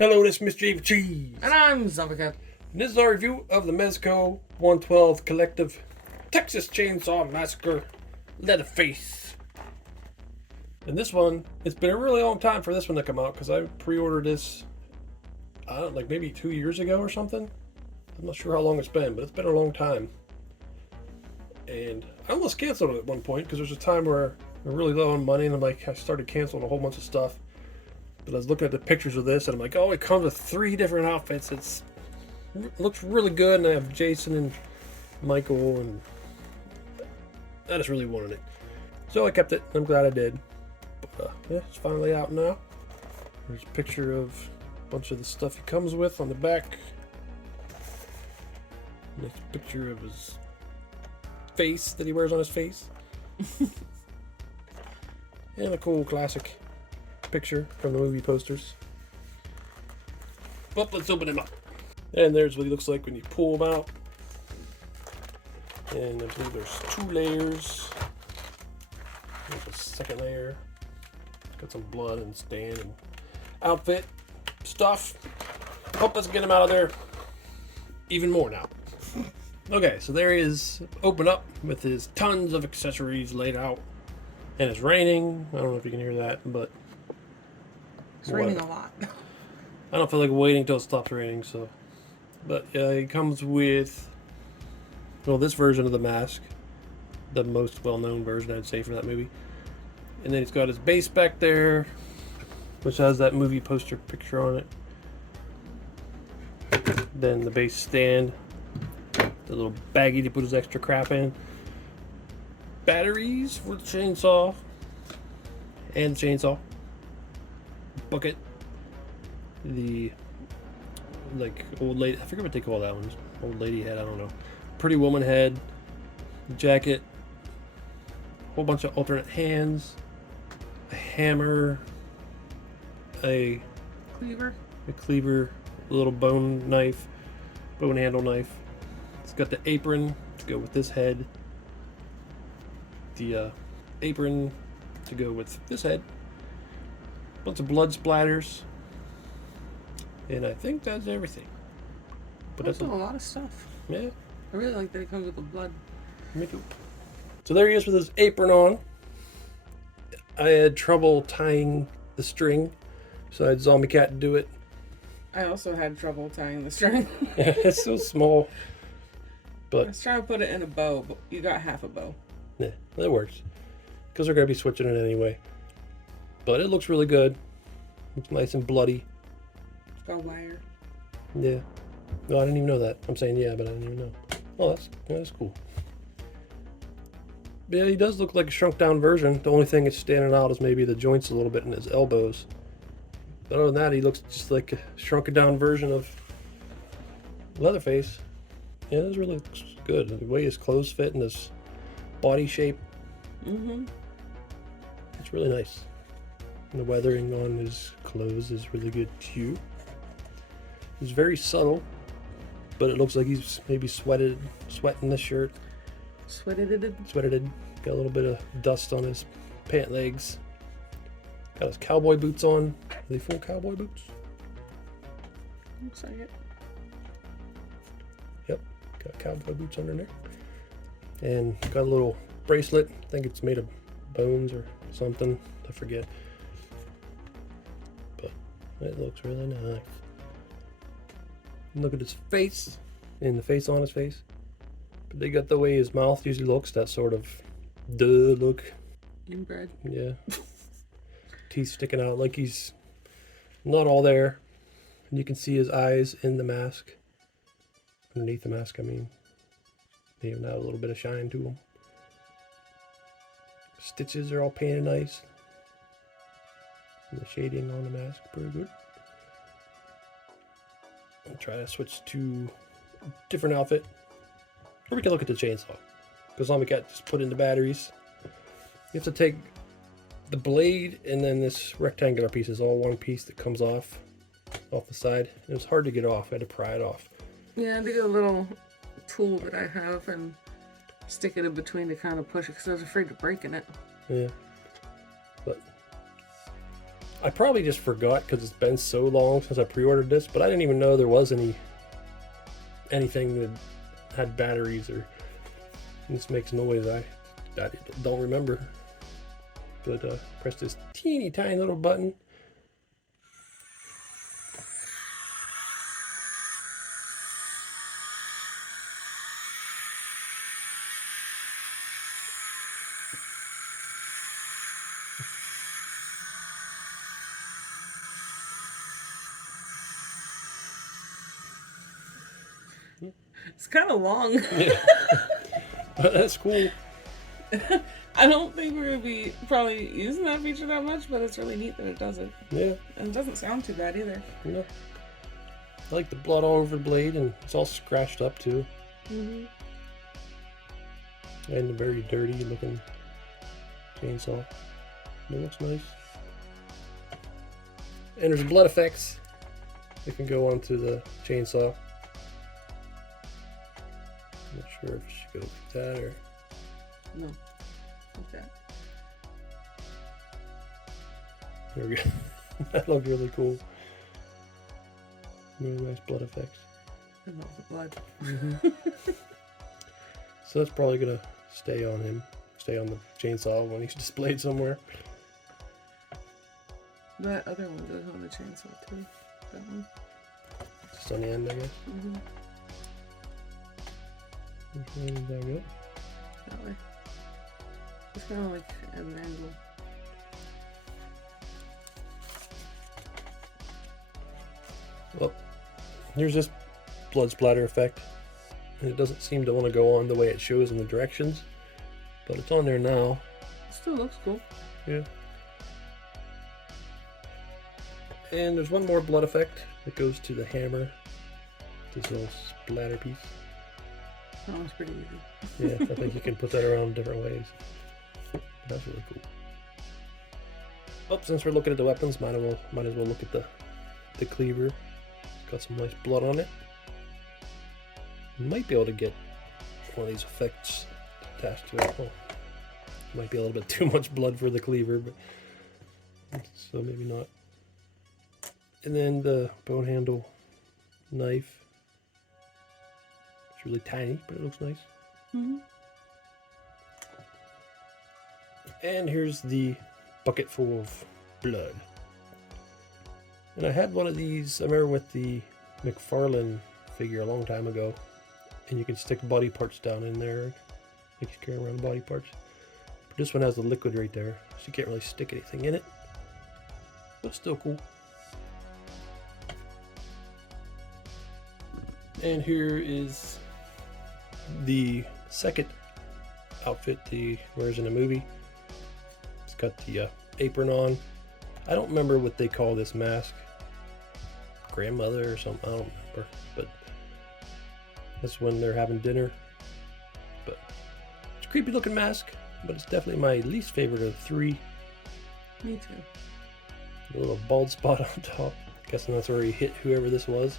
Hello, this is Mr. Evilcheese. And I'm Zombiecat. And this is our review of the Mezco 112 Collective Texas Chainsaw Massacre Leatherface. And this one, it's been a really long time for this one to come out because I pre-ordered this, like maybe 2 years ago or something. I'm not sure how long it's been, but it's been a long time. And I almost canceled it at one point because there's a time where I'm really low on money and I started canceling a whole bunch of stuff. But I was looking at the pictures of this and I'm like, oh, it comes with 3 different outfits. It looks really good, and I have Jason and Michael, and I just really wanted it. So I kept it. I'm glad I did. But yeah, it's finally out now. There's a picture of a bunch of the stuff he comes with on the back. Next picture of his face that he wears on his face. And a cool classic picture from the movie posters. But let's open him up. And there's what he looks like when you pull him out. And I believe there's 2 layers. There's a second layer. Got some blood and stand and outfit stuff. Oh, let's get him out of there even more now. Okay, so there he is, open up with his tons of accessories laid out. And it's raining. I don't know if you can hear that, but It's raining a lot. I don't feel like waiting until it stops raining, so. But it comes with, well, this version of the mask, the most well-known version, I'd say, for that movie. And then it's got his base back there, which has that movie poster picture on it. Then the base stand, the little baggie to put his extra crap in. Batteries for the chainsaw, and the chainsaw. Bucket. The like old lady, I forget what they call that one. Old lady head, I don't know. Pretty woman head. Jacket. Whole bunch of alternate hands. A hammer. A cleaver. A little bone knife. Bone handle knife. It's got the apron to go with this head. The apron to go with this head. Bunch of blood splatters. And I think that's everything. But that's a lot of stuff. Yeah. I really like that it comes with the blood. Me too. So there he is with his apron on. I had trouble tying the string, so I had Zombiecat do it. I also had trouble tying the string. Yeah, it's so small. But I was trying to put it in a bow, but you got half a bow. Yeah, that works. Because they're going to be switching it anyway. But it looks really good. It's nice and bloody. It's got wire. Yeah. No, I didn't even know that. I'm saying yeah, but I didn't even know. Oh, that's cool. But yeah, he does look like a shrunk down version. The only thing that's standing out is maybe the joints a little bit in his elbows. But other than that, he looks just like a shrunken down version of Leatherface. Yeah, this really looks good. The way his clothes fit and his body shape. It's really nice. And the weathering on his clothes is really good too. It's very subtle, but it looks like he's maybe sweating the shirt. Sweated. Got a little bit of dust on his pant legs. Got his cowboy boots on. Are they full cowboy boots? Looks like it. Yep, got cowboy boots under there. And got a little bracelet. I think it's made of bones or something. I forget. But it looks really nice. Look at his face and the face on his face. But they got the way his mouth usually looks, that sort of duh look. Inbred. Yeah. Teeth sticking out like he's not all there. And you can see his eyes in the mask. Underneath the mask, I mean. They even have a little bit of shine to them. Stitches are all painted nice. And the shading on the mask, pretty good. I'll try to switch to a different outfit. Or we can look at the chainsaw. Because Zombiecat just put in the batteries. You have to take the blade and then this rectangular piece is all one piece that comes off the side. It was hard to get off. I had to pry it off. Yeah, they got a little tool that I have and stick it in between to kind of push it because I was afraid of breaking it. Yeah. But I probably just forgot because it's been so long since I pre-ordered this, but I didn't even know there was anything that had batteries or this makes noise. I don't remember. But press this teeny tiny little button. It's kind of long. Yeah. That's cool. I don't think we're going to be probably using that feature that much, but it's really neat that it does it. Yeah. And it doesn't sound too bad either. Yeah. I like the blood all over the blade, and it's all scratched up too. Mm-hmm. And a very dirty looking chainsaw. It looks nice. And there's blood effects that can go onto the chainsaw. I'm not sure if it should go like that or... No. Like that. There we go. That looked really cool. Really nice blood effects. I love the blood. Mm-hmm. So that's probably gonna stay on him. Stay on the chainsaw when he's displayed somewhere. That other one goes on the chainsaw too. That one. Just on the end, I guess. Mm-hmm. Which way does that go? That way. It's kind of like at an angle. Well, here's this blood splatter effect. And it doesn't seem to want to go on the way it shows in the directions. But it's on there now. It still looks cool. Yeah. And there's one more blood effect that goes to the hammer. This little splatter piece. That one's pretty easy. Yeah, I think you can put that around different ways. But that's really cool. Oh, since we're looking at the weapons, might as well look at the cleaver. It's got some nice blood on it. You might be able to get one of these effects attached to it. Well, might be a little bit too much blood for the cleaver, but so maybe not. And then the bone handle knife. It's really tiny, but it looks nice. Mm-hmm. And here's the bucket full of blood. And I had one of these, I remember with the McFarlane figure a long time ago. And you can stick body parts down in there. Make you carry around body parts. But this one has the liquid right there, so you can't really stick anything in it. But still cool. And here is the second outfit he wears in a movie. It's got the apron on. I don't remember what they call this mask. Grandmother or something, I don't remember. But that's when they're having dinner. But it's a creepy looking mask, but it's definitely my least favorite of the three. Me too. A little bald spot on top. Guessing that's where he hit whoever this was.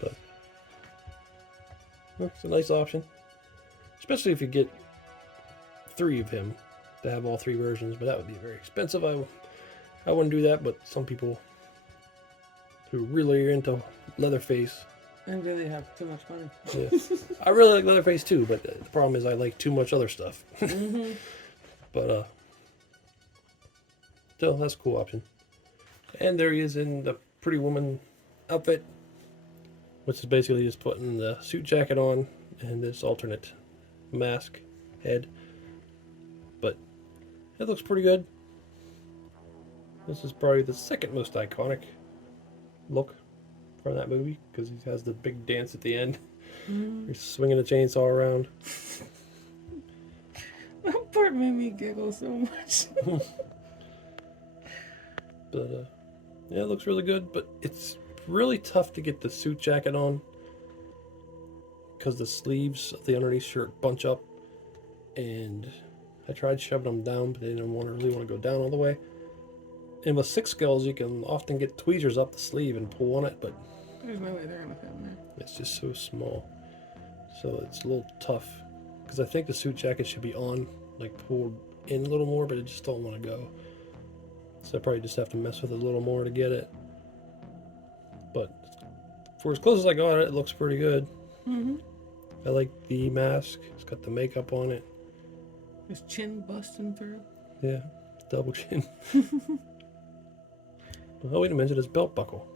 But well, it's a nice option. Especially if you get 3 of him to have all 3 versions, but that would be very expensive. I wouldn't do that, but some people who really are into Leatherface. And really have too much money. Yeah. I really like Leatherface too, but the problem is I like too much other stuff. Mm-hmm. But still, that's a cool option. And there he is in the Pretty Woman outfit, which is basically just putting the suit jacket on and this alternate mask head. But it looks pretty good. This is probably the second most iconic look from that movie, because he has the big dance at the end. Mm-hmm. He's swinging a chainsaw around. That part made me giggle so much. But yeah, it looks really good, but it's really tough to get the suit jacket on because the sleeves of the underneath shirt bunch up, and I tried shoving them down, but they didn't really want to go down all the way. And with 6 scales, you can often get tweezers up the sleeve and pull on it, but There's no way they're gonna fit in there. it's just so small. So it's a little tough, because I think the suit jacket should be on, like pulled in a little more, but I just don't want to go. So I probably just have to mess with it a little more to get it. But for as close as I got it, it looks pretty good. Mm-hmm. I like the mask. It's got the makeup on it. His chin busting through. Yeah, double chin. Oh, wait a minute, his belt buckle.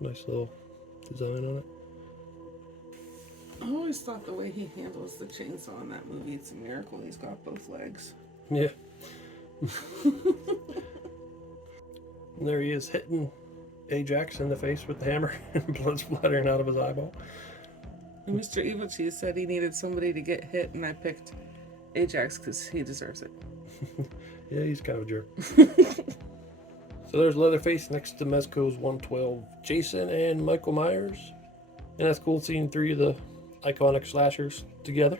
Nice little design on it. I always thought the way he handles the chainsaw in that movie, it's a miracle he's got both legs. Yeah. And there he is hitting Ajax in the face with the hammer and blood splattering out of his eyeball. And Mr. Evilcheese said he needed somebody to get hit, and I picked Ajax because he deserves it. Yeah, he's kind of a jerk. So there's Leatherface next to Mezco's 112 Jason and Michael Myers. And that's cool seeing three of the iconic slashers together.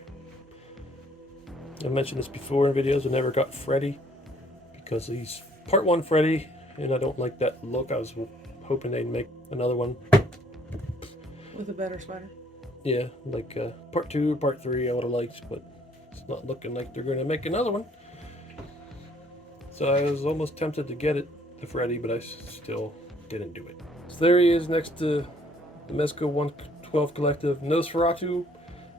I've mentioned this before in videos. I never got Freddy because he's part 1 Freddy, and I don't like that look. I was hoping they'd make another one with a better spider. Yeah, like part 2 or part 3 I would have liked, but it's not looking like they're going to make another one. So I was almost tempted to get it, the Freddy, but I still didn't do it. So there he is next to the Mezco 112 Collective Nosferatu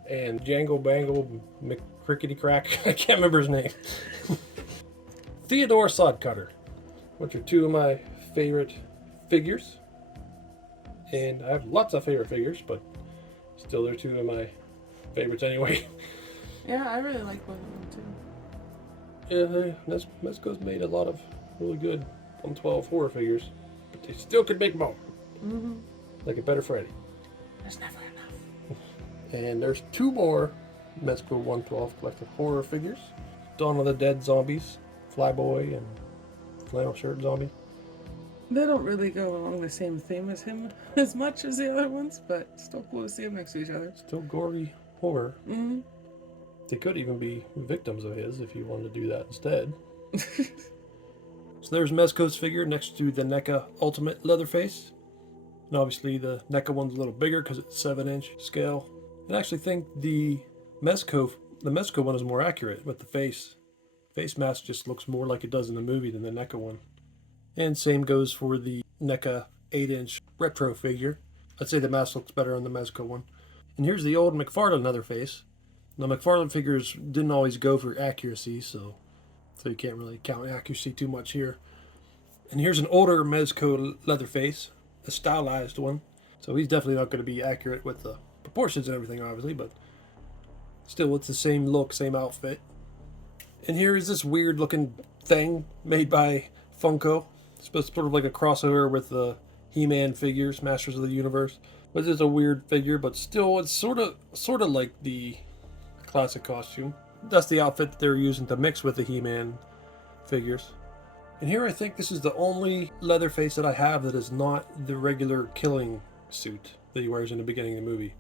and Jango Bango McCrickety Crack. I can't remember his name. Theodore Sodcutter, which are 2 of my favorite figures. And I have lots of favorite figures, but still they're 2 of my favorites anyway. Yeah, I really like both of them too. Yeah, Mezco's made a lot of really good 112 horror figures, but they still could make more. Mm-hmm. Like a better Freddy. There's never enough. And there's 2 more Mezco 112 collective horror figures. Dawn of the Dead zombies, Flyboy and Flannel Shirt zombie. They don't really go along the same theme as him as much as the other ones, but still cool to see them next to each other. Still gory horror. Mm-hmm. They could even be victims of his if you wanted to do that instead. So there's Mezco's figure next to the NECA Ultimate Leatherface. And obviously the NECA one's a little bigger because it's 7-inch scale. And I actually think the Mezco one is more accurate with the face. Face mask just looks more like it does in the movie than the NECA one. And same goes for the NECA 8-inch retro figure. I'd say the mask looks better on the Mezco one. And here's the old McFarlane Leatherface. Now McFarlane figures didn't always go for accuracy, so you can't really count accuracy too much here. And here's an older Mezco Leatherface, a stylized one. So he's definitely not going to be accurate with the proportions and everything, obviously, but still it's the same look, same outfit. And here is this weird looking thing made by Funko. It's supposed to be sort of like a crossover with the He-Man figures, Masters of the Universe. But this is a weird figure, but still it's sort of like the classic costume. That's the outfit that they're using to mix with the He-Man figures. And here I think this is the only Leatherface that I have that is not the regular killing suit that he wears in the beginning of the movie.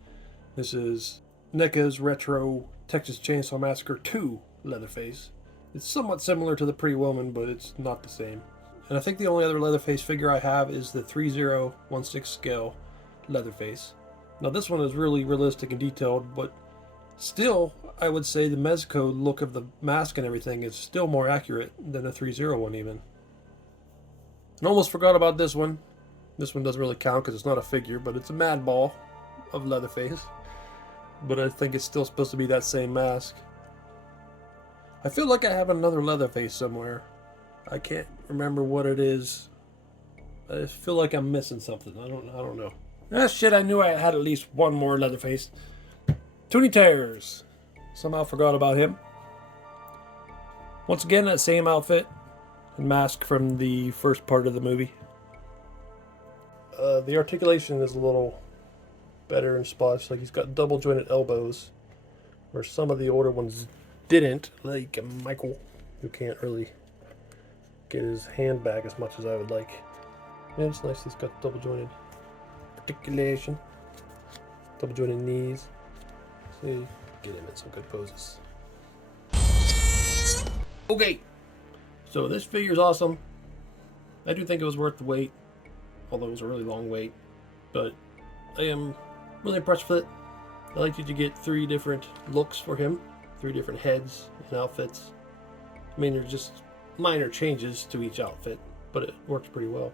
This is NECA's retro Texas Chainsaw Massacre 2 Leatherface. It's somewhat similar to the pre-Woman, but it's not the same. And I think the only other Leatherface figure I have is the 3016 scale Leatherface. Now this one is really realistic and detailed, but still, I would say the Mezco look of the mask and everything is still more accurate than the 301 even. And almost forgot about this one. This one doesn't really count because it's not a figure, but it's a mad ball of Leatherface. But I think it's still supposed to be that same mask. I feel like I have another Leatherface somewhere. I can't remember what it is. I just feel like I'm missing something. I don't know. Ah shit, I knew I had at least one more Leatherface. Toonie Terrors. Somehow forgot about him. Once again, that same outfit and mask from the first part of the movie. The articulation is a little better in spots. Like he's got double jointed elbows, where some of the older ones didn't. Like Michael, who can't really get his hand back as much as I would like. Yeah, it's nice. He's got double jointed articulation, double jointed knees. See, get him in some good poses. Okay, so this figure's awesome. I do think it was worth the wait, although it was a really long wait. But I am really impressed with it. I like that you get 3 different looks for him, 3 different heads and outfits. I mean, they're just minor changes to each outfit, but it works pretty well.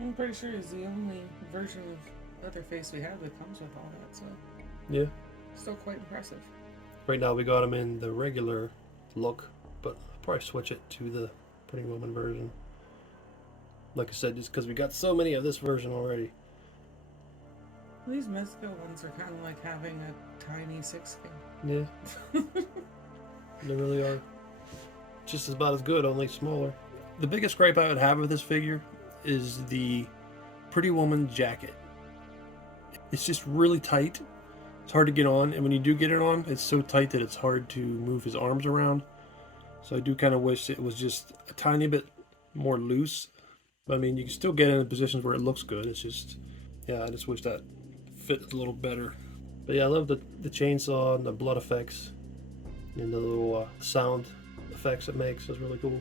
I'm pretty sure it's the only version of Leatherface we have that comes with all that, so Yeah. still quite impressive. Right now we got him in the regular look, but I'll probably switch it to the Pretty Woman version. Like I said, just because we got so many of this version already. These Mezco ones are kind of like having a tiny 6-skin. Yeah. They really are. Just about as good, only smaller. The biggest gripe I would have with this figure is the Pretty Woman jacket. It's just really tight. It's hard to get on, and when you do get it on, it's so tight that it's hard to move his arms around. So I do kind of wish it was just a tiny bit more loose. I mean, you can still get in positions where it looks good. It's just, yeah, I just wish that fit a little better. But yeah, I love the chainsaw and the blood effects and the little sound effects it makes. It's really cool.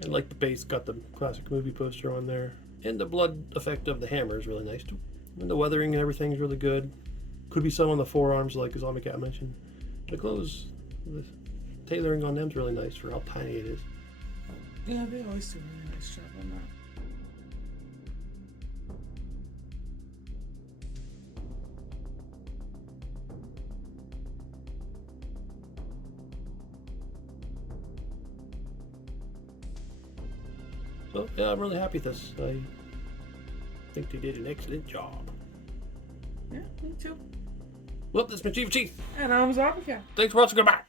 And like the base, got the classic movie poster on there. And the blood effect of the hammer is really nice too. And the weathering and everything is really good. Could be some on the forearms like Zombie Cat mentioned. The clothes, the tailoring on them is really nice for how tiny it is. Yeah, they always do a really nice job on that. So yeah, I'm really happy with this. I think they did an excellent job. Yeah, me too. Well, this has been Evilcheese. And I'm Zombie Cat. Thanks for watching. Goodbye.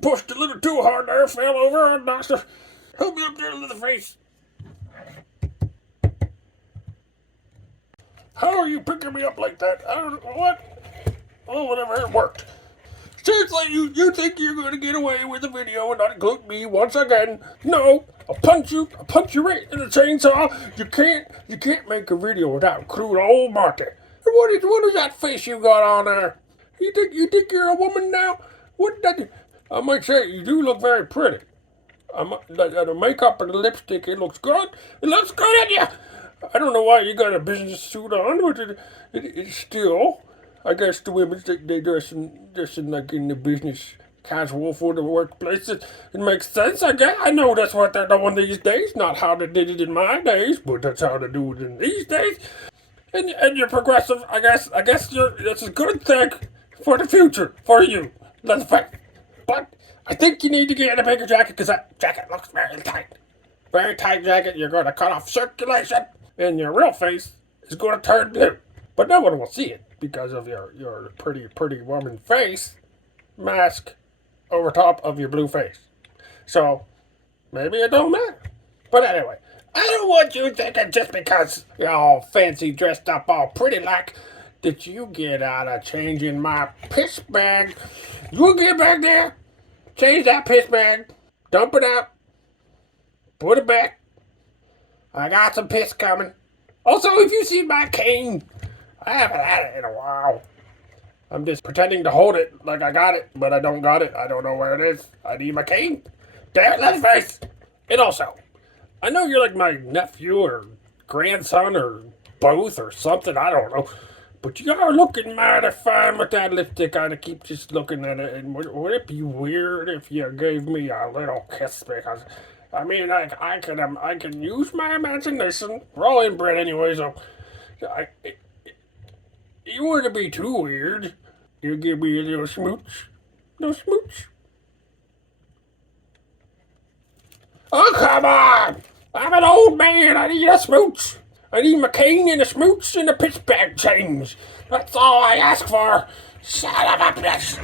Pushed a little too hard there, fell over, and doctor. Help me up there to the face. How are you picking me up like that? I don't know what. Oh, whatever, it worked. Seriously, you think you're going to get away with the video and not include me once again? No, I'll punch you right in the chainsaw. You can't make a video without including old Marty. What is that face you got on there? You think you're a woman now? What that? I might say you do look very pretty. The makeup and the lipstick, it looks good. It looks good on you. I don't know why you got a business suit on, but it's still. I guess the women they dressing like in the business casual for the workplace. It makes sense. I guess I know that's what they're doing these days. Not how they did it in my days, but that's how they do it in these days. And you're progressive. I guess that's a good thing for the future for you. That's a fact. But I think you need to get a bigger jacket because that jacket looks very tight. Very tight jacket. You're going to cut off circulation, and your real face is going to turn blue. But no one will see it because of your pretty woman face mask over top of your blue face. So maybe it don't matter. But anyway, I don't want you thinking just because you're all fancy dressed up all pretty like that you get out of changing my piss bag. You get back there, change that piss bag, dump it out, put it back. I got some piss coming. Also, if you see my cane, I haven't had it in a while. I'm just pretending to hold it like I got it, but I don't got it. I don't know where it is. I need my cane. Damn it, Leatherface. And also, I know you're like my nephew or grandson or both or something. I don't know. But you are looking mighty fine with that lipstick on. I keep just looking at it. And would it be weird if you gave me a little kiss? Because, I mean, I can use my imagination. We're all inbred anyway, so you wouldn't be too weird. You give me a little smooch. No smooch. Oh, come on! I'm an old man. I need a smooch. I need my cane and a smooch and a pitch bag change. That's all I ask for. Son of a bitch.